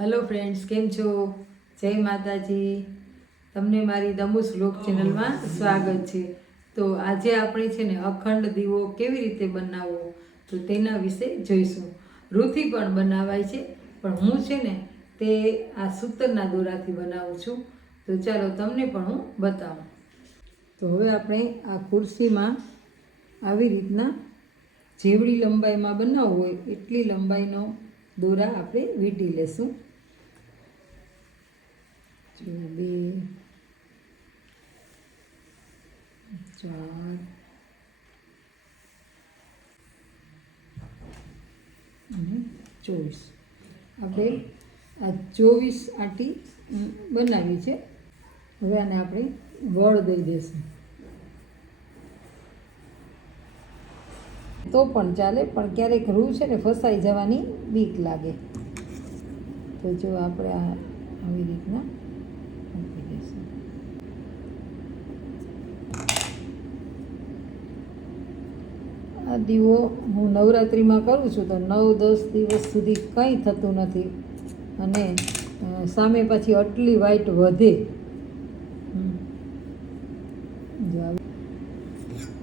Hello friends, કેમ છો? જય માતાજી. તમને મારી દમુસ વ્લોગ ચેનલમાં સ્વાગત છે. તો આજે આપણે છે ને અખંડ દીવો કેવી રીતે બનાવવો તો તેના વિશે જોઈશું. રૂથી પણ બનાવાય છે, પણ હું છે ને તે આ સૂતરના દોરાથી બનાવું છું. તો ચાલો તમને પણ હું બતાવું. તો હવે આપણે આ ખુરશીમાં આવી રીતના જેવડી લંબાઈમાં બનાવવું હોય એટલી લંબાઈનો દોરા આપણે વીંટી લેશું. 2 4 અને 24. આપણે આ 24 આંટી બનાવી છે. હવે આને આપણે વળ દઈ દઈશું. તો પણ ચાલે, પણ ક્યારેક રૂ છે ને ફસાઈ જવાની બીક લાગે. તો જો આપણે આવી રીતના મૂકી દઈશું. આ દીવો હું નવરાત્રિમાં કરું છું તો 9-10 દિવસ સુધી કંઈ થતું નથી, અને સામે પછી આટલી વાઇટ વધે.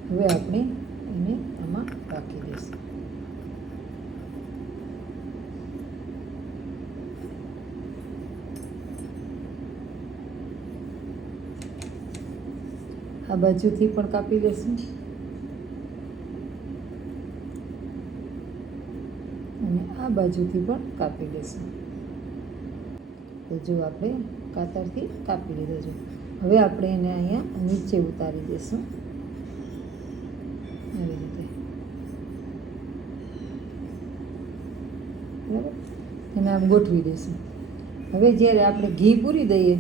હવે આપણે એને આમાં રાખી દઈશું. આ બાજુથી પણ કાપી લઈશું અને આ બાજુથી પણ કાપી લઈશું. તો જો આપણે કાતરથી કાપી લીધો છે. હવે આપણે એને અહીંયા નીચે ઉતારી દઈશું આવી રીતે. બરાબર, એને આમ ગોઠવી દઈશું. હવે જ્યારે આપણે ઘી પૂરી દઈએ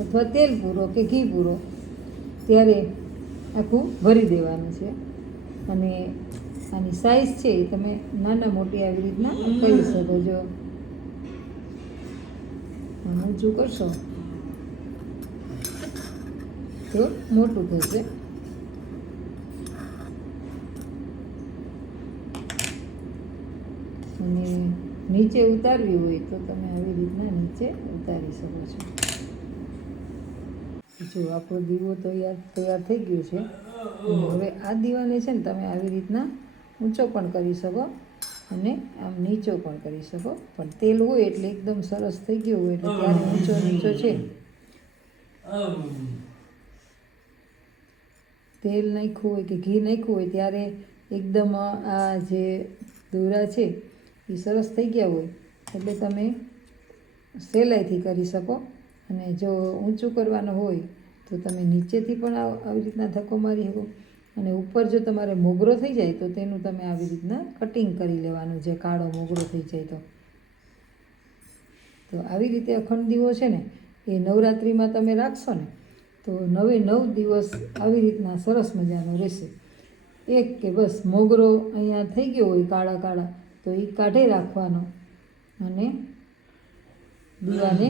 અથવા તેલ પૂરો કે ઘી પૂરો, ત્યારે આખું ભરી દેવાનું છે. અને આની સાઈઝ છે એ તમે નાના મોટી આવી રીતના કરી શકો. જો ઊંચું કરશો તો મોટું થશે. અને નીચે ઉતારવી હોય તો તમે આવી રીતના નીચે ઉતારી શકો છો. જો આપણો દીવો તૈયાર થઈ ગયો છે. હવે આ દીવાને છે ને તમે આવી રીતના ઊંચો પણ કરી શકો અને આમ નીચો પણ કરી શકો. પણ તેલ હોય એટલે એકદમ સરસ થઈ ગયો હોય એટલે ત્યારે ઊંચો નીચો છે. તેલ નાખ્યું હોય કે ઘી નાખ્યું હોય ત્યારે એકદમ આ જે દોરા છે એ સરસ થઈ ગયા હોય એટલે તમે સહેલાઈથી કરી શકો. અને જો ઊંચું કરવાનું હોય તો તમે નીચેથી પણ આવી રીતના ધક્કો મારી શકો. અને ઉપર જો તમારે મોગરો થઈ જાય તો તેનું તમે આવી રીતના કટિંગ કરી લેવાનું, જે કાળો મોગરો થઈ જાય તો આવી રીતે અખંડ દીવો છે ને એ નવરાત્રિમાં તમે રાખશો ને તો 9 દિવસ આવી રીતના સરસ મજાનો રહેશે. એક કે બસ મોગરો અહીંયા થઈ ગયો હોય કાળા કાળા તો એ કાઢી રાખવાનો અને દીવાને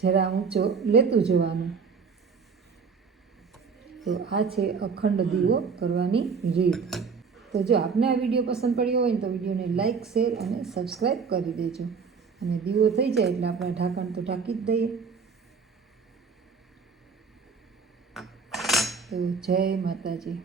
જરા ઊંચો લેતું જવાનું. તો આ છે અખંડ દીવો કરવાની રીત. તો જો આપને આ વિડીયો પસંદ પડ્યો હોય ને તો વિડીયોને લાઇક, શેર અને સબસ્ક્રાઈબ કરી દેજો. અને દીવો થઈ જાય એટલે આપણે ઢાંકણ તો ઢાંકી જ દઈએ. તો જય માતાજી.